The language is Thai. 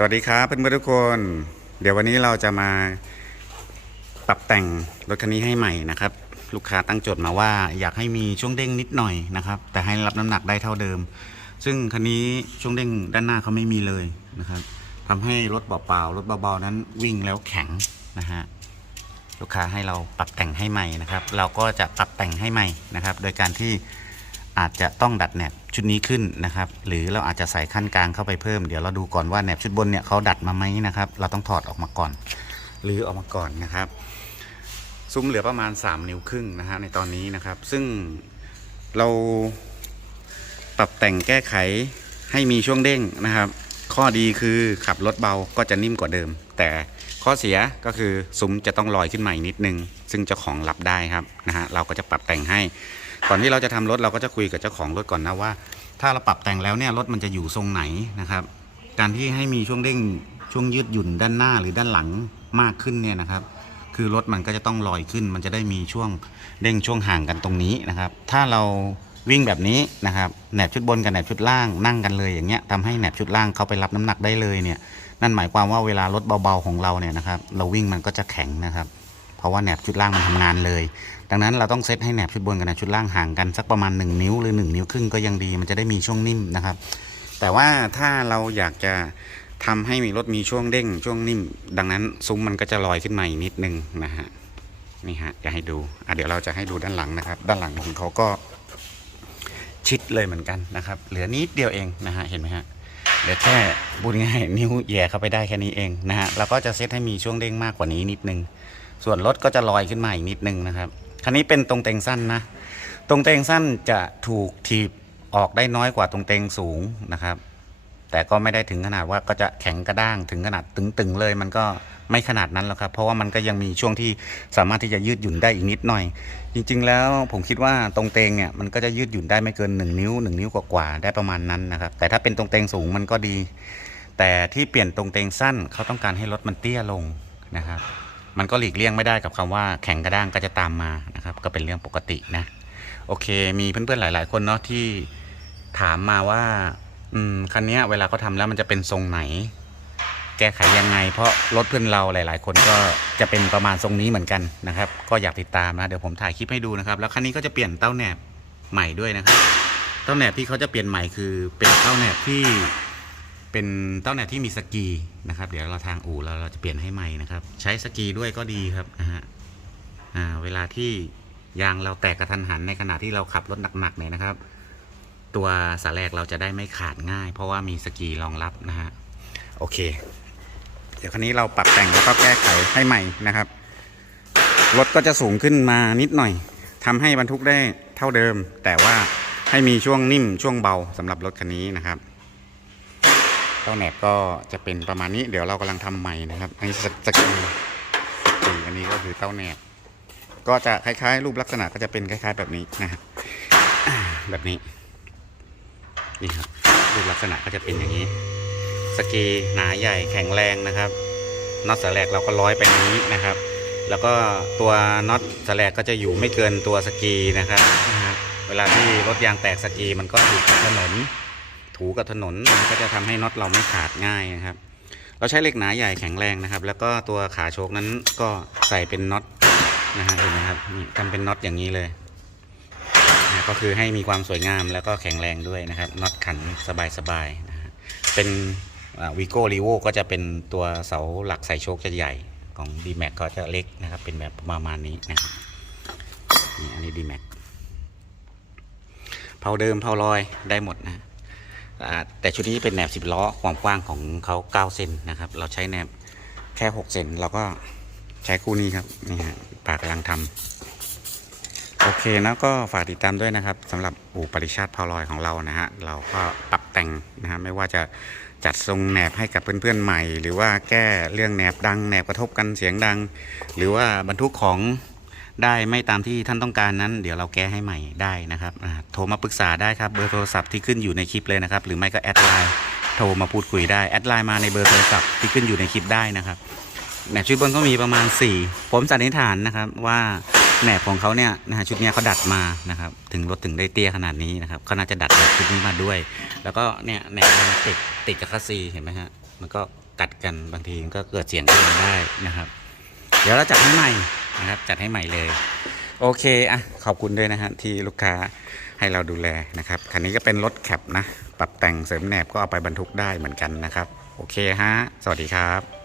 สวัสดีครับเพื่อนๆทุกคน เดี๋ยววันนี้เราจะมาปรับแต่งรถคันนี้ให้ใหม่นะครับ ลูกค้าตั้งโจทย์มาว่าอยากให้มีช่วงเด้งนิดหน่อยนะครับ แต่ให้รับน้ำหนักได้เท่าเดิม ซึ่งคันนี้ช่วงเด้งด้านหน้าเขาไม่มีเลยนะครับทำให้รถเปล่าๆรถเบาๆนั้นวิ่งแล้วแข็งนะฮะลูกค้าให้เราปรับแต่งให้ใหม่นะครับ เราก็จะปรับแต่งให้ใหม่นะครับ โดยการที่ อาจจะต้องดัดแหนบชุดนี้ขึ้นนะครับ หรือเราอาจจะใส่ขั้นกลางเข้าไปเพิ่มเดี๋ยวเราดูก่อนว่าแหนบชุดบนเนี่ยเขาดัดมาไหมนะครับ เราต้องถอดออกมาก่อนหรือออกมาก่อนนะครับ ซุ้มเหลือประมาณ 3 นิ้วครึ่งนะฮะในตอนนี้นะครับ ซึ่งเราปรับแต่งแก้ไขให้มีช่วงเด้งนะครับ ข้อดีคือขับรถเบาก็จะนิ่มกว่าเดิม แต่ข้อเสียก็คือซุ้มจะต้องลอยขึ้นมาอีกนิดนึง ซึ่งเจ้าของรับได้ครับนะฮะเราก็จะปรับแต่งให้ ก่อนที่เราจะทำรถเราก็จะคุยกับเจ้าของรถก่อนนะว่า ถ้าเราปรับแต่งแล้วเนี่ยรถมันจะอยู่ทรงไหนนะครับ การที่ให้มีช่วงเด้งช่วงยืดหยุ่นด้านหน้าหรือด้านหลังมากขึ้นเนี่ยนะครับ คือรถมันก็จะต้องลอยขึ้น มันจะได้มีช่วงเด้งช่วงห่างกันตรงนี้นะครับ ถ้าเราวิ่งแบบนี้นะครับแหนบชุดบนกับแหนบชุดล่างนั่งกันเลยอย่างเงี้ยทำให้แหนบชุดล่างเขาไปรับน้ำหนักได้เลยเนี่ยนั่นหมายความว่าเวลารถเบาๆของเราเนี่ยนะครับ เราวิ่งมันก็จะแข็งนะครับ เพราะว่าแหนบชุดล่างมันทำงานเลย ดังนั้นเราต้องเซตให้แหนบชุดบนกับแหนบชุดล่างห่างกันสักประมาณ 1 นิ้วหรือ 1 นิ้วครึ่งก็ยังดี มันจะได้มีช่วงนิ่มนะครับ แต่ว่าถ้าเราอยากจะทำให้มีรถมีช่วงเด้งช่วงนิ่ม ดังนั้นซุ้มมันก็จะลอยขึ้นมาอีกนิดนึงนะฮะนี่ฮะจะให้ดูอะเดี๋ยวเราจะให้ดูด้านหลังนะครับ ด้านหลังของเขาก็ชิดเลยเหมือนกันนะครับ เหลือนิดเดียวเองนะฮะเห็นไหมฮะเหลือแค่พูดง่ายนิ้วแย่เข้าไปได้แค่นี้เองนะฮะเราก็จะเซตให้มีช่วงเด้งมากกว่านี้นิดนึง ส่วนรถก็จะลอยขึ้นมาอีกนิดนึงนะครับ คันนี้เป็นตรงเตงสั้นนะ ตรงเตงสั้นจะถูกถีบออกได้น้อยกว่าตรงเตงสูงนะครับ แต่ก็ไม่ได้ถึงขนาดว่าก็จะแข็งกระด้างถึงขนาดตึงๆเลย มันก็ไม่ขนาดนั้นหรอกครับ เพราะว่ามันก็ยังมีช่วงที่สามารถที่จะยืดหยุ่นได้อีกนิดหน่อย จริง ๆ แล้วผมคิดว่าตรงเตงเนี่ยมันก็จะยืดหยุ่นได้ไม่เกิน 1 นิ้ว 1 นิ้วกว่าๆได้ประมาณนั้นนะครับ แต่ถ้าเป็นตรงเตงสูงมันก็ดี แต่ที่เปลี่ยนตรงเตงสั้นเขาต้องการให้รถมันเตี้ยลงนะครับ มันก็หลีกเลี่ยงไม่ได้กับคำว่าแข็งกระด้างก็จะตามมานะครับ ก็เป็นเรื่องปกตินะ โอเค มีเพื่อนๆหลาย ๆ คนเนาะที่ถามมาว่า อืมคันนี้เวลาเขาทำแล้วมันจะเป็นทรงไหน แก้ไขยังไง เพราะรถเพื่อนเราหลาย ๆ คนก็จะเป็นประมาณทรงนี้เหมือนกันนะครับ ก็อยากติดตามนะเดี๋ยวผมถ่ายคลิปให้ดูนะครับ แล้วคันนี้ก็จะเปลี่ยนเต้าแหนบใหม่ด้วยนะครับเต้าแหนบที่เขาจะเปลี่ยนใหม่คือเป็นเต้าแหนบที่ เป็นเต้าแหนที่มีสกีนะครับ เดี๋ยวเราทางอู่เราเราจะเปลี่ยนให้ใหม่นะครับ ใช้สกีด้วยก็ดีครับนะฮะอ่าเวลาที่ยางเราแตกกระทันหันในขณะที่เราขับรถหนักๆเนี่ยนะครับ ตัวสาแรกเราจะได้ไม่ขาดง่าย เพราะว่ามีสกีรองรับนะฮะโอเค เดี๋ยวคันนี้เราปรับแต่งแล้วก็แก้ไขให้ใหม่นะครับรถก็จะสูงขึ้นมานิดหน่อยทำให้บรรทุกได้เท่าเดิม แต่ว่าให้มีช่วงนิ่มช่วงเบาสำหรับรถคันนี้นะครับ เต้าแหนบก็จะเป็นประมาณนี้ เดี๋ยวเรากำลังทำใหม่นะครับอันนี้สสกีสีอันนี้ก็คือเต้าแหนบก็จะคล้ายๆ รูปลักษณะก็จะเป็นคล้าย ๆ แบบนี้นะครับแบบนี้นี่ครับรูปลักษณะก็จะเป็นอย่างนี้ สกีหนาใหญ่แข็งแรงนะครับน็อตสแลกเราก็ร้อยไปนี้นะครับ แล้วก็ตัวน็อตสแลกก็จะอยู่ไม่เกินตัวสกีนะครับนะเวลาที่รถยางแตกสกีมันก็ถูกกับถนน ถูกับถนนมันก็จะทำให้น็อตเราไม่ขาดง่ายนะครับ เราใช้เหล็กหนาใหญ่แข็งแรงนะครับ แล้วก็ตัวขาโชคนั้นก็ใส่เป็นน็อตนะฮะเห็นไหมครับนี่ทำเป็นน็อตอย่างนี้เลยนะก็คือให้มีความสวยงามแล้วก็แข็งแรงด้วยนะครับน็อตขันสบายๆนะฮะเป็นวีโก้รีโวก็จะเป็นตัวเสาหลักใส่โชคจะใหญ่ของ d m a x ก็จะเล็กนะครับ เป็นแบบประมาณนี้นะครับนี่อันนี้ d m a x เผาเดิมเผาลอยได้หมดนะ แต่ชุดนี้เป็นแหนบ10ล้อความกว้างของเขา9เซนนะครับ เราใช้แหนบแค่6เซนเราก็ใช้คู่นี้ครับนี่ฮะปากกำลังทำโอเคนะก็ฝากติดตามด้วยนะครับสำหรับอู่ปริชาติพาลอยของเรานะฮะเราก็ปรับแต่งนะฮะไม่ว่าจะจัดทรงแหนบให้กับเพื่อนๆใหม่ หรือว่าแก้เรื่องแหนบดังแหนบกระทบกันเสียงดัง หรือว่าบรรทุกของ ได้ไม่ตามที่ท่านต้องการนั้น เดี๋ยวเราแก้ให้ใหม่ได้นะครับโทรมาปรึกษาได้ครับเบอร์โทรศัพท์ที่ขึ้นอยู่ในคลิปเลยนะครับ หรือไม่ก็แอดไลน์โทรมาพูดคุยได้แอดไลน์มาในเบอร์โทรศัพท์ที่ขึ้นอยู่ในคลิปได้นะครับแหนบชุดบนก็มีประมาณ 4 ผมสันนิษฐานนะครับว่าแหนบของเขาเนี่ยนะฮะชุดนี้เขาดัดมานะครับ ถึงรถถึงได้เตี้ยขนาดนี้นะครับเขาน่าจะดัดแบบชุดนี้มาด้วย แล้วก็เนี่ยแหนบมันติดติดกับคัสซีเห็นไหมฮะมันก็กัดกันบางทีก็เกิดเสียงดังได้นะครับ เดี๋ยวเราจัดให้ใหม่ นะครับจัดให้ใหม่เลย โอเคอะขอบคุณด้วยนะฮะที่ลูกค้าให้เราดูแลนะครับคันนี้ก็เป็นรถแคปนะ ปรับแต่งเสริมแหนบก็เอาไปบรรทุกได้เหมือนกันนะครับ โอเคฮะ สวัสดีครับ